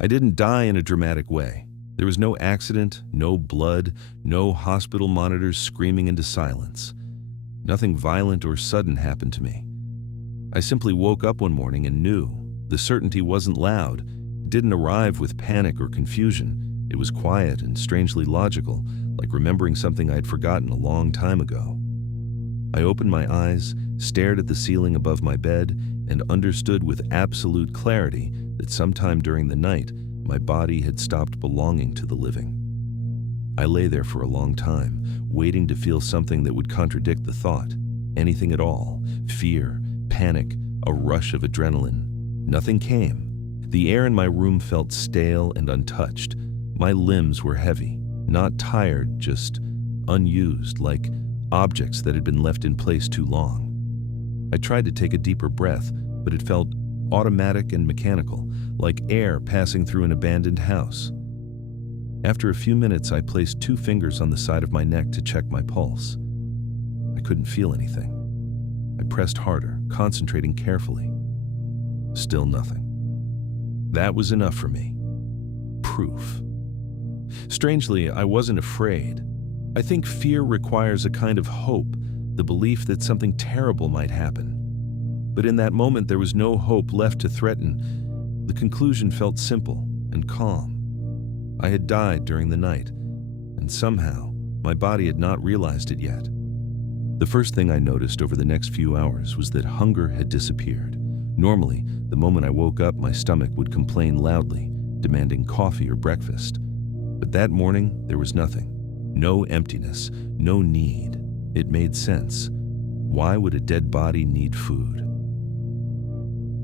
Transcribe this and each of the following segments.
I didn't die in a dramatic way. There was no accident, no blood, no hospital monitors screaming into silence. Nothing violent or sudden happened to me. I simply woke up one morning and knew. The certainty wasn't loud. It didn't arrive with panic or confusion. It was quiet and strangely logical, like remembering something I'd forgotten a long time ago. I opened my eyes, stared at the ceiling above my bed, and understood with absolute clarity that sometime during the night, my body had stopped belonging to the living. I lay there for a long time, waiting to feel something that would contradict the thought. Anything at all. Fear, panic, a rush of adrenaline. Nothing came. The air in my room felt stale and untouched. My limbs were heavy, not tired, just unused, like objects that had been left in place too long. I tried to take a deeper breath, but it felt automatic and mechanical, like air passing through an abandoned house. After a few minutes, I placed 2 fingers on the side of my neck to check my pulse. I couldn't feel anything. I pressed harder, concentrating carefully. Still nothing. That was enough for me. Proof. Strangely, I wasn't afraid. I think fear requires a kind of hope, the belief that something terrible might happen. But in that moment, there was no hope left to threaten. The conclusion felt simple and calm. I had died during the night, and somehow, my body had not realized it yet. The first thing I noticed over the next few hours was that hunger had disappeared. Normally, the moment I woke up, my stomach would complain loudly, demanding coffee or breakfast. But that morning, there was nothing. No emptiness, no need. It made sense. Why would a dead body need food?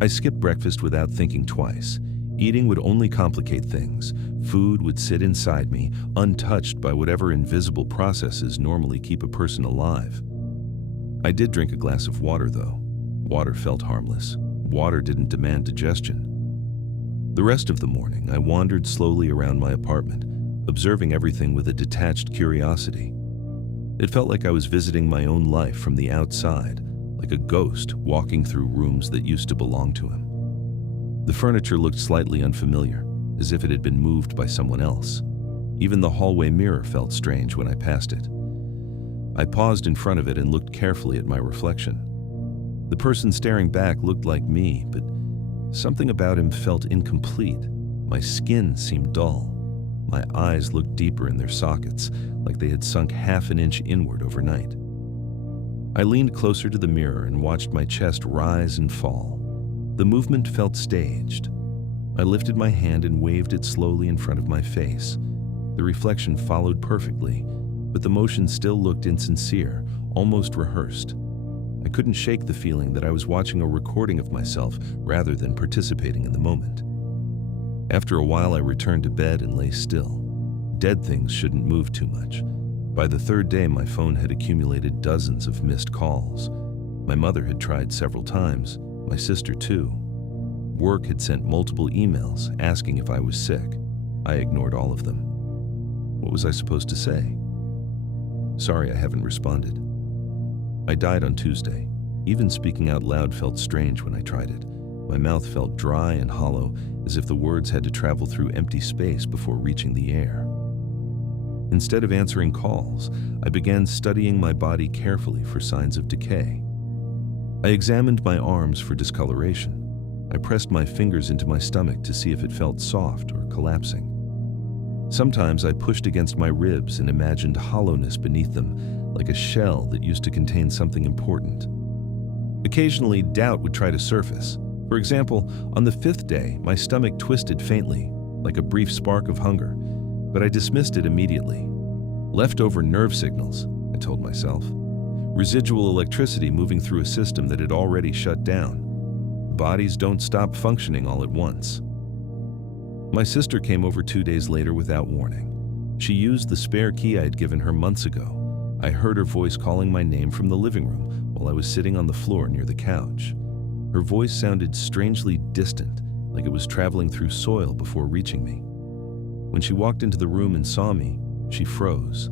I skipped breakfast without thinking twice. Eating would only complicate things. Food would sit inside me, untouched by whatever invisible processes normally keep a person alive. I did drink a glass of water, though. Water felt harmless. Water didn't demand digestion. The rest of the morning, I wandered slowly around my apartment, observing everything with a detached curiosity. It felt like I was visiting my own life from the outside, like a ghost walking through rooms that used to belong to him. The furniture looked slightly unfamiliar, as if it had been moved by someone else. Even the hallway mirror felt strange when I passed it. I paused in front of it and looked carefully at my reflection. The person staring back looked like me, but something about him felt incomplete. My skin seemed dull. My eyes looked deeper in their sockets, like they had sunk half an inch inward overnight. I leaned closer to the mirror and watched my chest rise and fall. The movement felt staged. I lifted my hand and waved it slowly in front of my face. The reflection followed perfectly, but the motion still looked insincere, almost rehearsed. I couldn't shake the feeling that I was watching a recording of myself rather than participating in the moment. After a while, I returned to bed and lay still. Dead things shouldn't move too much. By the 3rd day, my phone had accumulated dozens of missed calls. My mother had tried several times, my sister too. Work had sent multiple emails asking if I was sick. I ignored all of them. What was I supposed to say? Sorry, I haven't responded. I died on Tuesday. Even speaking out loud felt strange when I tried it. My mouth felt dry and hollow, as if the words had to travel through empty space before reaching the air. Instead of answering calls, I began studying my body carefully for signs of decay. I examined my arms for discoloration. I pressed my fingers into my stomach to see if it felt soft or collapsing. Sometimes I pushed against my ribs and imagined hollowness beneath them, like a shell that used to contain something important. Occasionally, doubt would try to surface. For example, on the 5th day, my stomach twisted faintly, like a brief spark of hunger, but I dismissed it immediately. Leftover nerve signals, I told myself. Residual electricity moving through a system that had already shut down. Bodies don't stop functioning all at once. My sister came over 2 days later without warning. She used the spare key I had given her months ago. I heard her voice calling my name from the living room while I was sitting on the floor near the couch. Her voice sounded strangely distant, like it was traveling through soil before reaching me. When she walked into the room and saw me, she froze.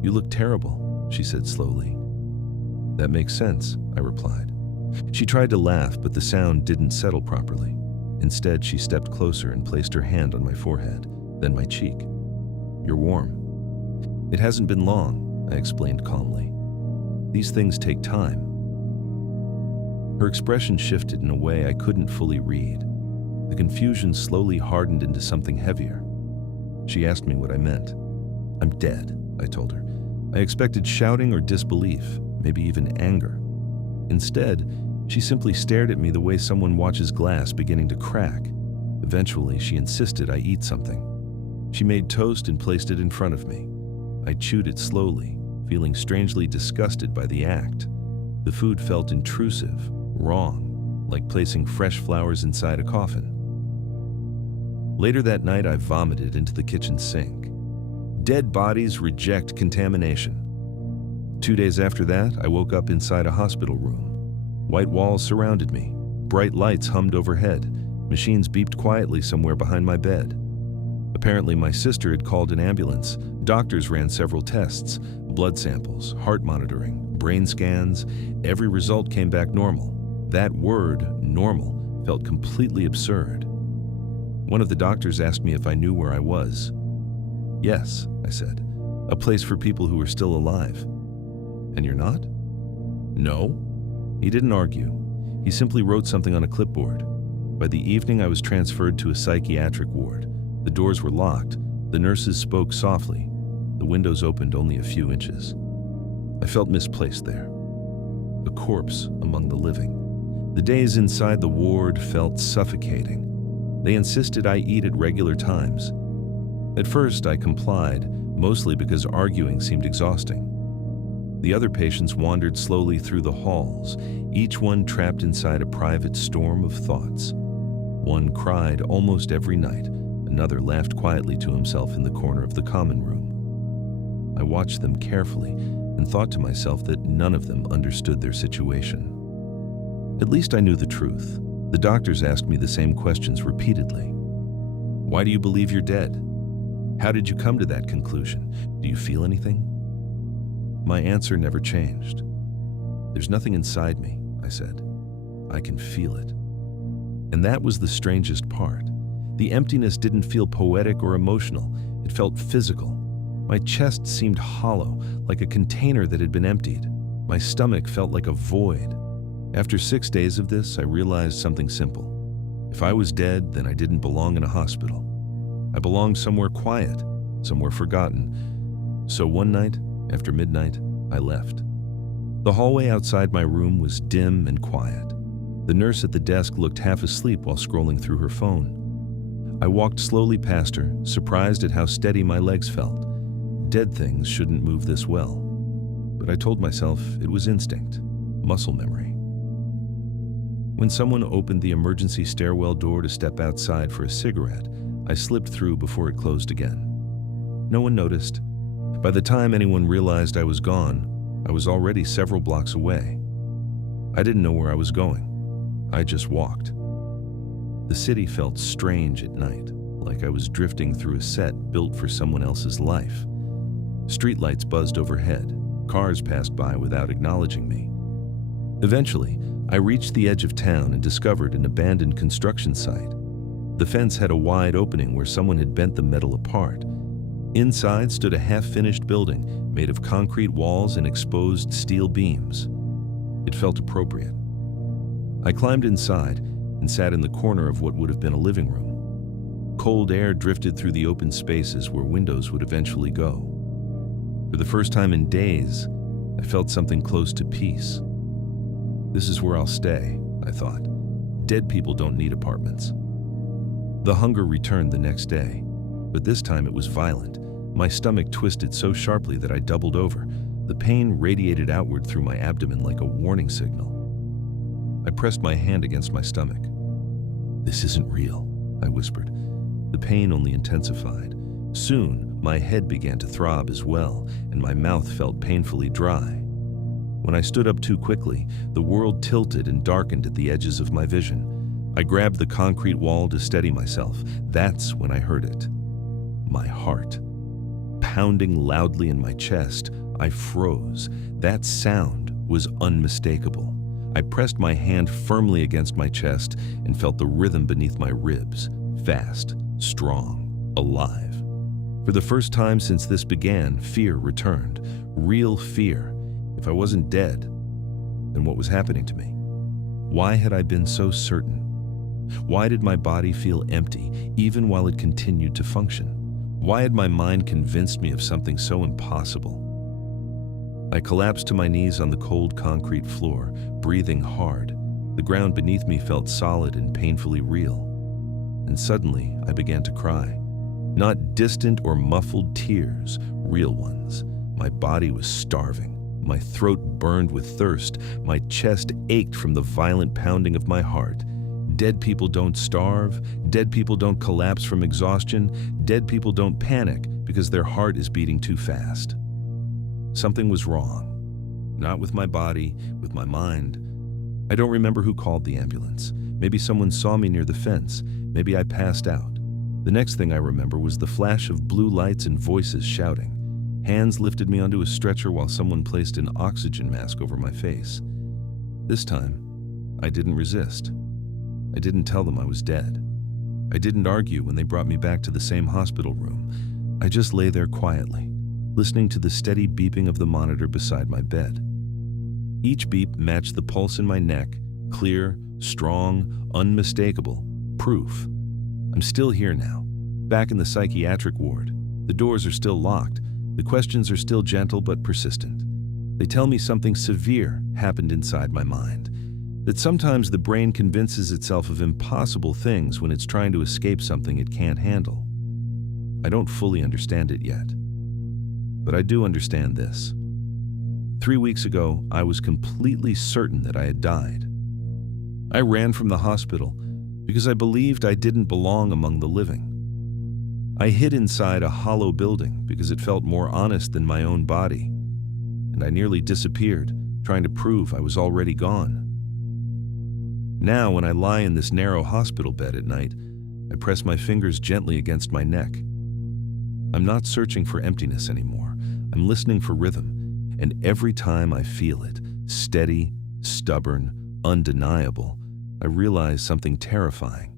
"You look terrible," she said slowly. "That makes sense," I replied. She tried to laugh, but the sound didn't settle properly. Instead, she stepped closer and placed her hand on my forehead, then my cheek. "You're warm." "It hasn't been long," I explained calmly. "These things take time." Her expression shifted in a way I couldn't fully read. The confusion slowly hardened into something heavier. She asked me what I meant. "I'm dead," I told her. I expected shouting or disbelief, maybe even anger. Instead, she simply stared at me the way someone watches glass beginning to crack. Eventually, she insisted I eat something. She made toast and placed it in front of me. I chewed it slowly, feeling strangely disgusted by the act. The food felt intrusive, wrong, like placing fresh flowers inside a coffin. Later that night, I vomited into the kitchen sink. Dead bodies reject contamination. 2 days after that, I woke up inside a hospital room. White walls surrounded me. Bright lights hummed overhead. Machines beeped quietly somewhere behind my bed. Apparently, my sister had called an ambulance. Doctors ran several tests, blood samples, heart monitoring, brain scans. Every result came back normal. That word, normal, felt completely absurd. One of the doctors asked me if I knew where I was. "Yes," I said, "a place for people who are still alive." "And you're not?" "No." He didn't argue. He simply wrote something on a clipboard. By the evening, I was transferred to a psychiatric ward. The doors were locked. The nurses spoke softly. The windows opened only a few inches. I felt misplaced there. A corpse among the living. The days inside the ward felt suffocating. They insisted I eat at regular times. At first, I complied, mostly because arguing seemed exhausting. The other patients wandered slowly through the halls, each one trapped inside a private storm of thoughts. One cried almost every night. Another laughed quietly to himself in the corner of the common room. I watched them carefully and thought to myself that none of them understood their situation. At least I knew the truth. The doctors asked me the same questions repeatedly. "Why do you believe you're dead? How did you come to that conclusion? Do you feel anything?" My answer never changed. "There's nothing inside me," I said. "I can feel it." And that was the strangest part. The emptiness didn't feel poetic or emotional. It felt physical. My chest seemed hollow, like a container that had been emptied. My stomach felt like a void. After 6 days of this, I realized something simple. If I was dead, then I didn't belong in a hospital. I belonged somewhere quiet, somewhere forgotten. So one night, after midnight, I left. The hallway outside my room was dim and quiet. The nurse at the desk looked half asleep while scrolling through her phone. I walked slowly past her, surprised at how steady my legs felt. Dead things shouldn't move this well. But I told myself it was instinct, muscle memory. When someone opened the emergency stairwell door to step outside for a cigarette, I slipped through before it closed again. No one noticed. By the time anyone realized I was gone, I was already several blocks away. I didn't know where I was going. I just walked. The city felt strange at night, like I was drifting through a set built for someone else's life. Streetlights buzzed overhead. Cars passed by without acknowledging me. Eventually, I reached the edge of town and discovered an abandoned construction site. The fence had a wide opening where someone had bent the metal apart. Inside stood a half-finished building made of concrete walls and exposed steel beams. It felt appropriate. I climbed inside and sat in the corner of what would have been a living room. Cold air drifted through the open spaces where windows would eventually go. For the first time in days, I felt something close to peace. This is where I'll stay, I thought. Dead people don't need apartments. The hunger returned the next day, but this time it was violent. My stomach twisted so sharply that I doubled over. The pain radiated outward through my abdomen like a warning signal. I pressed my hand against my stomach. "This isn't real," I whispered. The pain only intensified. Soon, my head began to throb as well, and my mouth felt painfully dry. When I stood up too quickly, the world tilted and darkened at the edges of my vision. I grabbed the concrete wall to steady myself. That's when I heard it. My heart. Pounding loudly in my chest, I froze. That sound was unmistakable. I pressed my hand firmly against my chest and felt the rhythm beneath my ribs, fast, strong, alive. For the first time since this began, fear returned, real fear. If I wasn't dead, then what was happening to me? Why had I been so certain? Why did my body feel empty, even while it continued to function? Why had my mind convinced me of something so impossible? I collapsed to my knees on the cold concrete floor, breathing hard. The ground beneath me felt solid and painfully real. And suddenly, I began to cry. Not distant or muffled tears, real ones. My body was starving. My throat burned with thirst. My chest ached from the violent pounding of my heart. Dead people don't starve. Dead people don't collapse from exhaustion. Dead people don't panic because their heart is beating too fast. Something was wrong. Not with my body, with my mind. I don't remember who called the ambulance. Maybe someone saw me near the fence. Maybe I passed out. The next thing I remember was the flash of blue lights and voices shouting. Hands lifted me onto a stretcher while someone placed an oxygen mask over my face. This time, I didn't resist. I didn't tell them I was dead. I didn't argue when they brought me back to the same hospital room. I just lay there quietly, listening to the steady beeping of the monitor beside my bed. Each beep matched the pulse in my neck, clear, strong, unmistakable, proof. I'm still here now, back in the psychiatric ward. The doors are still locked. The questions are still gentle but persistent. They tell me something severe happened inside my mind, that sometimes the brain convinces itself of impossible things when it's trying to escape something it can't handle. I don't fully understand it yet, but I do understand this. 3 weeks ago, I was completely certain that I had died. I ran from the hospital because I believed I didn't belong among the living. I hid inside a hollow building because it felt more honest than my own body, and I nearly disappeared, trying to prove I was already gone. Now, when I lie in this narrow hospital bed at night, I press my fingers gently against my neck. I'm not searching for emptiness anymore. I'm listening for rhythm, and every time I feel it, steady, stubborn, undeniable, I realize something terrifying.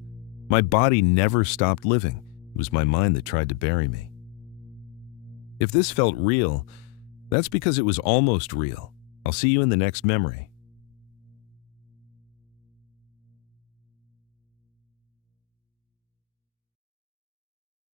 My body never stopped living. It was my mind that tried to bury me. If this felt real, that's because it was almost real. I'll see you in the next memory.